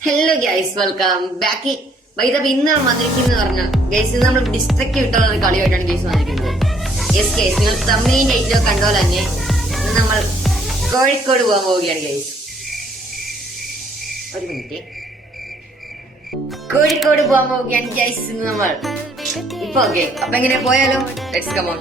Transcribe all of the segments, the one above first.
Hello guys welcome back വൈദവ് ഇന്ന് വന്നിരിക്കുന്നത് പറഞ്ഞ ഗൈസ് ഇന്ന് നമ്മൾ ഡിസ്ട്രിക്ട് വിട്ടുള്ള ഒരു കളിയായിട്ടാണ് ഗൈസ് വന്നിരിക്കുന്നത്. യെസ് ഗൈസ് നിങ്ങൾ തമ്മിൽ നൈറ്റിലോ കണ്ടോ തന്നെ ഇന്ന് നമ്മൾ കോഴിക്കോട് പോകാൻ പോവുകയാണ് ഗൈസ് ഒരു മിനിറ്റ് കോഴിക്കോട് പോകാൻ പോവുകയാണ് ഗൈസ് ഇന്ന് നമ്മൾ. ഇപ്പൊ ഓക്കെ അപ്പൊ എങ്ങനെ പോയാലോ ലെറ്റ്സ് കമോൺ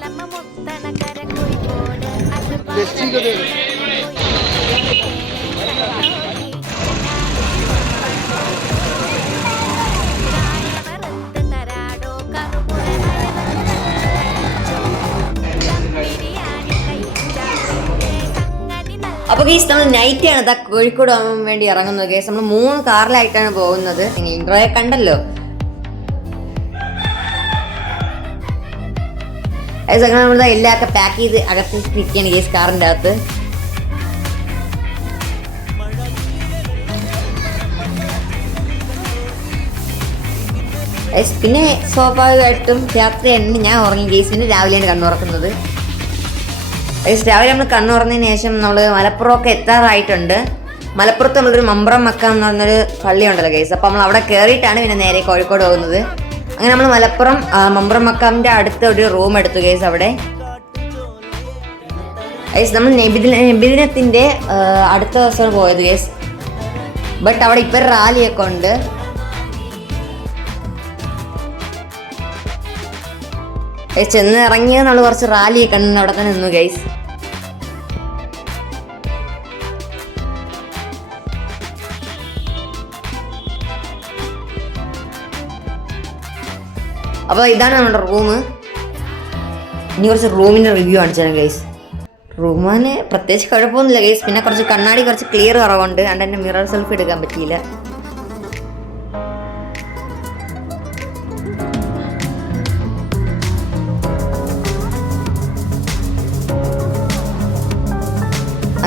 അപ്പൊ ഗീസ് നമ്മൾ നൈറ്റ് ആണ് ഇതാ കോഴിക്കോട് പോകാൻ വേണ്ടി ഇറങ്ങുന്നത് ഗേസ് നമ്മൾ മൂന്ന് കാറിലായിട്ടാണ് പോകുന്നത്. ഇൻട്രോയെ കണ്ടല്ലോ. അങ്ങനെ നമ്മൾ പാക്ക് ചെയ്ത് അകത്ത് നിൽക്കുകയാണ് കാറിന്റെ അകത്ത്. ഗൈസ് പിന്നെ സ്വാഭാവികമായിട്ടും രാത്രി എണ്ണ ഞാൻ ഉറങ്ങി. ഗേസിന് രാവിലെയാണ് കണ്ണുറക്കുന്നത് രാവിലെ നമ്മൾ കണ്ണുറന്നതിന് ശേഷം നമ്മൾ മലപ്പുറമൊക്കെ എത്താറായിട്ടുണ്ട്. മലപ്പുറത്ത് നമ്മളൊരു മമ്പ്രം മക്ക എന്ന് പറഞ്ഞൊരു പള്ളിയുണ്ടല്ലോ ഗൈസ് അപ്പോൾ നമ്മൾ അവിടെ കയറിയിട്ടാണ് പിന്നെ നേരെ കോഴിക്കോട് പോകുന്നത്. അങ്ങനെ നമ്മൾ മലപ്പുറം മമ്പ്രം മക്കാമിന്റെ അടുത്ത ഒരു റൂം എടുത്തു ഗൈസ് അവിടെ. ഗൈസ് നമ്മൾ നബിദിന നബിദിനത്തിന്റെ അടുത്ത ദിവസമാണ് പോയത് ഗൈസ് ബട്ട് അവിടെ ഇപ്പം റാലിയൊക്കെ ഉണ്ട്. ചെന്ന് ഇറങ്ങിയത് നമ്മൾ കുറച്ച് റാലി കണ്ണ് അവിടെ തന്നെ നിന്നു ഗൈസ് അപ്പോൾ ഇതാണ് നമ്മുടെ റൂം ഇനി കുറച്ച് റൂമിന്റെ റിവ്യൂ കാണിച്ചാലും ഗൈസ് റൂമിന് പ്രത്യേകിച്ച് കുഴപ്പമൊന്നുമില്ല ഗൈസ് പിന്നെ കുറച്ച് കണ്ണാടി കുറച്ച് ക്ലിയർ കുറവുണ്ട്. അതുകൊണ്ട് മിറർ സെൽഫി എടുക്കാൻ പറ്റിയില്ല.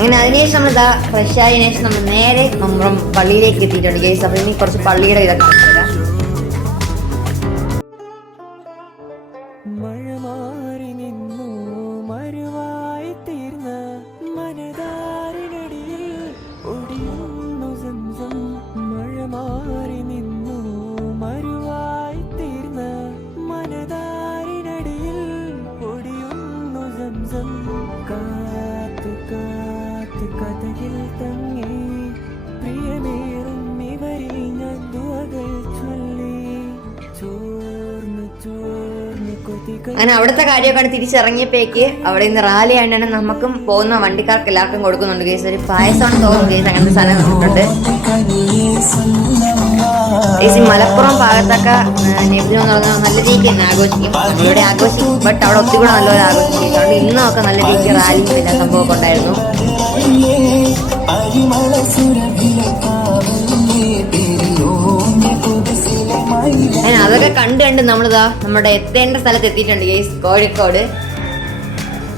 അങ്ങനെ അതിനുശേഷം നമ്മൾ ഇതാ ഫ്രഷ് ആയതിനു ശേഷം നമ്മൾ നേരെ നമ്മുടെ പള്ളിയിലേക്ക് എത്തിയിട്ടുണ്ട്. ഗേസ് അപ്പോൾ ഇനി കുറച്ച് പള്ളിയുടെ ഇതൊക്കെ മഴ മാറി നിന്നു. അങ്ങനെ അവിടുത്തെ കാര്യമൊക്കെ തിരിച്ചിറങ്ങിയപ്പോഴേക്ക് അവിടെ നിന്ന് റാലി ആയിട്ടാണ് നമുക്കും പോകുന്ന വണ്ടിക്കാർക്ക് എല്ലാവർക്കും കൊടുക്കുന്നുണ്ട് കേസ്. ഒരു പായസമാണ് തോന്നുന്നു കേസ് അങ്ങനത്തെ സാധനം കൊടുത്തിട്ടുണ്ട് കേസ് മലപ്പുറം ഭാഗത്തൊക്കെ നെബിനു എന്ന് പറഞ്ഞാൽ നല്ല രീതിക്ക് തന്നെ ആഘോഷിക്കും. നമ്മളിവിടെ ആഘോഷിക്കും. ബട്ട് അവിടെ ഒത്തിരി കൂടെ നല്ലപോലെ ആഘോഷിക്കും. അതുകൊണ്ട് ഇന്നൊക്കെ നല്ല രീതിക്ക് റാലി എല്ലാ സംഭവമൊക്കെ ഉണ്ടായിരുന്നു. അതൊക്കെ കണ്ട് കണ്ട് നമ്മളിതാ നമ്മുടെ എത്തേണ്ട സ്ഥലത്ത് എത്തിയിട്ടുണ്ട് ഗേസ് കോഴിക്കോട്.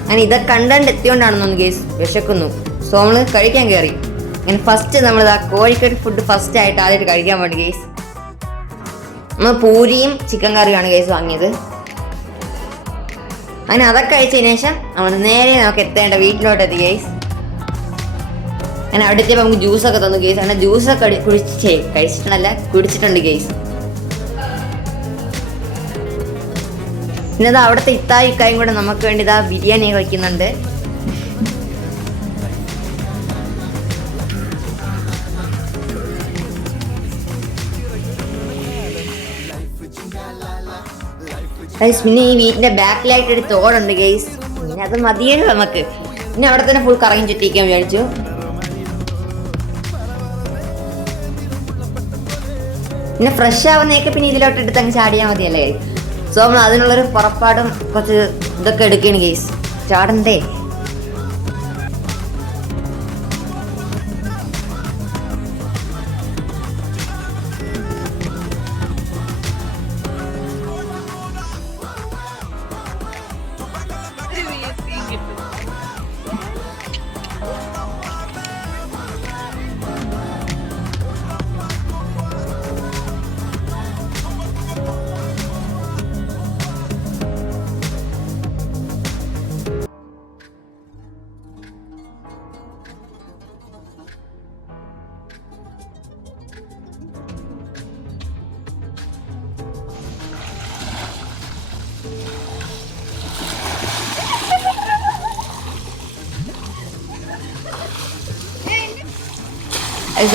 ഞാൻ ഇതൊക്കെ കണ്ടണ്ട് എത്തിയോണ്ടാണെന്ന് തോന്നുന്നു ഗേസ് വിശക്കുന്നു. സോ നമ്മൾ കഴിക്കാൻ കയറി അങ്ങനെ ഫസ്റ്റ് നമ്മളിതാ കോഴിക്കോട് ഫുഡ് ഫസ്റ്റ് ആയിട്ട് ആദ്യമായിട്ട് കഴിക്കാൻ വേണ്ടി ഗേസ് നമ്മൾ പൂരിയും ചിക്കൻ കറിയാണ് ഗേസ് വാങ്ങിയത്. അങ്ങനെ അതൊക്കെ കഴിച്ചതിന് ശേഷം നമ്മൾ നേരെ നമുക്ക് എത്തേണ്ട വീട്ടിലോട്ട് എത്തി ഗേസ് അങ്ങനെ അവിടെ എത്തിയപ്പോൾ നമുക്ക് ജ്യൂസൊക്കെ തന്നു ഗേസ് അങ്ങനെ ജ്യൂസൊക്കെ കുടിച്ച് കഴിച്ചിട്ടുണ്ടല്ല കുടിച്ചിട്ടുണ്ട് ഗേസ് പിന്നെ ഇതാ അവിടുത്തെ ഇത്തായി ഇക്കായും കൂടെ നമുക്ക് വേണ്ടി ഇതാ ബിരിയാണി കഴിക്കുന്നുണ്ട്. ഗൈസ് പിന്നെ ഈ വീട്ടിന്റെ ബാക്കിലായിട്ട് ഒരു തോടുണ്ട് ഗൈസ് പിന്നെ അത് മതിയല്ലോ നമുക്ക്. പിന്നെ അവിടെ തന്നെ ഫുൾ കറങ്ങി ചുറ്റിക്കാൻ വിചാരിച്ചു. പിന്നെ ഫ്രഷ് ആവുന്നേക്ക് പിന്നെ ഇതിലോട്ട് എടുത്ത് അങ്ങ് ചാടിയാൽ മതിയല്ലേ സോ നമ്മൾ അതിനുള്ളൊരു പുറപ്പാടും കുറച്ച് ഇതൊക്കെ എടുക്കുകയാണ് ഗെയ്സ് ചാടണ്ടേ?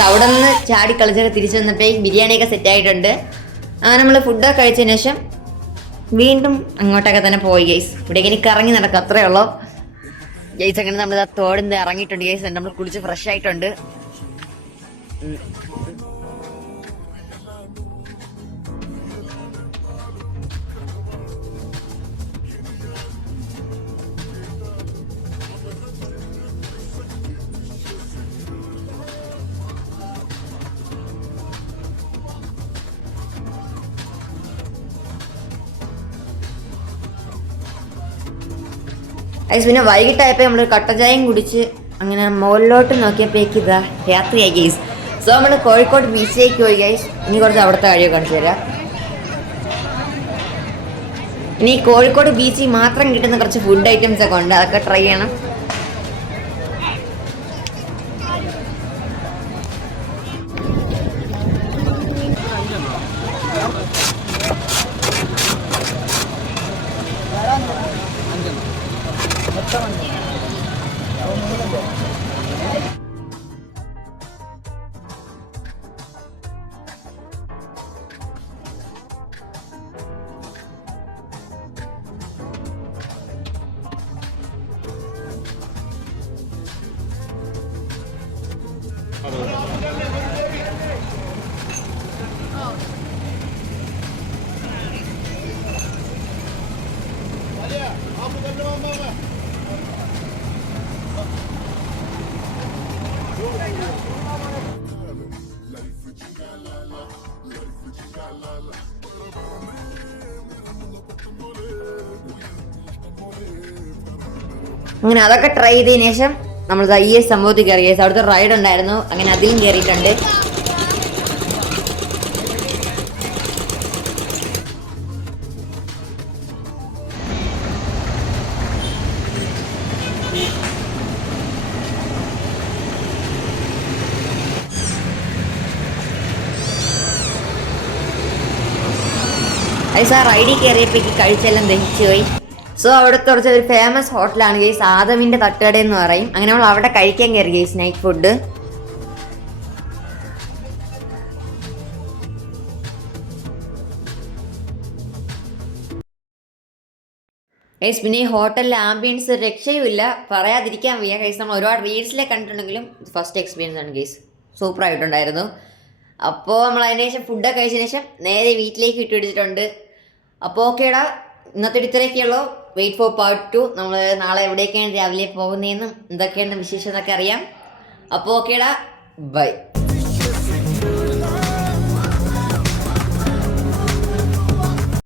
അവിടെ നിന്ന് ചാടി കളിച്ചൊക്കെ തിരിച്ചു വന്നപ്പോഴേക്കും ബിരിയാണിയൊക്കെ സെറ്റ് ആയിട്ടുണ്ട്. അങ്ങനെ നമ്മൾ ഫുഡൊക്കെ കഴിച്ചതിന് ശേഷം വീണ്ടും അങ്ങോട്ടൊക്കെ തന്നെ പോയി ഗൈസ് ഇവിടെ എനിക്ക് ഇറങ്ങി നടക്കും അത്രേ ഉള്ളൂ. ഗൈസ് അങ്ങനെ നമ്മൾ തോടിന്ന് ഇറങ്ങിയിട്ടുണ്ട് ഗൈസ് നമ്മൾ കുളിച്ച് ഫ്രഷ് ആയിട്ടുണ്ട്. ഗൈസ് പിന്നെ വൈകിട്ടായപ്പോൾ നമ്മൾ കട്ട ചായയും കുടിച്ച് അങ്ങനെ മുകളിലോട്ട് നോക്കിയപ്പോഴേക്ക് ഇതാ രാത്രിയായി ഗൈസ് സോ നമ്മൾ കോഴിക്കോട് ബീച്ചിലേക്ക് പോയി ഗൈസ് ഇനി കുറച്ച് അവിടുത്തെ കാര്യം കാണിച്ചു തരാം. ഇനി കോഴിക്കോട് ബീച്ചിൽ മാത്രം കിട്ടുന്ന കുറച്ച് ഫുഡ് ഐറ്റംസ് ഒക്കെ ഉണ്ട്. അതൊക്കെ ട്രൈ ചെയ്യണം. അങ്ങനെ അതൊക്കെ ട്രൈ ചെയ്തതിനു ശേഷം നമ്മൾ ഈ സംഭവത്തിൽ കയറി. അവിടുത്തെ റൈഡ് ഉണ്ടായിരുന്നു. അങ്ങനെ അതിലും കയറിയിട്ടുണ്ട്. ഐസ് ആ റൈഡിൽ കയറിയപ്പോഴേക്ക് കഴിച്ചെല്ലാം ദഹിച്ചു പോയി സോ അവിടുത്തെ കുറച്ച് ഒരു ഫേമസ് ഹോട്ടലാണ് ഗെയ്സ് ആദമിന്റെ തട്ടുകട എന്ന് പറയും. അങ്ങനെ നമ്മൾ അവിടെ കഴിക്കാൻ കയറി ഗെയ്സ് നൈറ്റ് ഫുഡ് ഗൈസ് പിന്നെ ഈ ഹോട്ടലിലെ ആംബിയൻസ് രക്ഷയുമില്ല. പറയാതിരിക്കാൻ വയ്യ. ഗൈസ് നമ്മൾ ഒരുപാട് റീൽസിലെ കണ്ടിട്ടുണ്ടെങ്കിലും ഫസ്റ്റ് എക്സ്പീരിയൻസ് ആണ് ഗൈസ്. സൂപ്പർ ആയിട്ടുണ്ടായിരുന്നു. അപ്പോൾ നമ്മൾ അതിന് ശേഷം ഫുഡൊക്കെ കഴിച്ചതിന് ശേഷം നേരെ വീട്ടിലേക്ക് ഇട്ടുപിടിച്ചിട്ടുണ്ട് അപ്പോൾ ഓക്കേടാ ഇന്നത്തെ ഇത്രയൊക്കെയുള്ളൂ വെയിറ്റ് ഫോർ പാർട്ട് ടു നമ്മൾ നാളെ എവിടേക്കാണ് രാവിലെ പോകുന്നതെന്നും എന്തൊക്കെയാണ് വിശേഷം എന്നൊക്കെ അറിയാം. അപ്പോൾ ഓക്കേടാ. ബൈ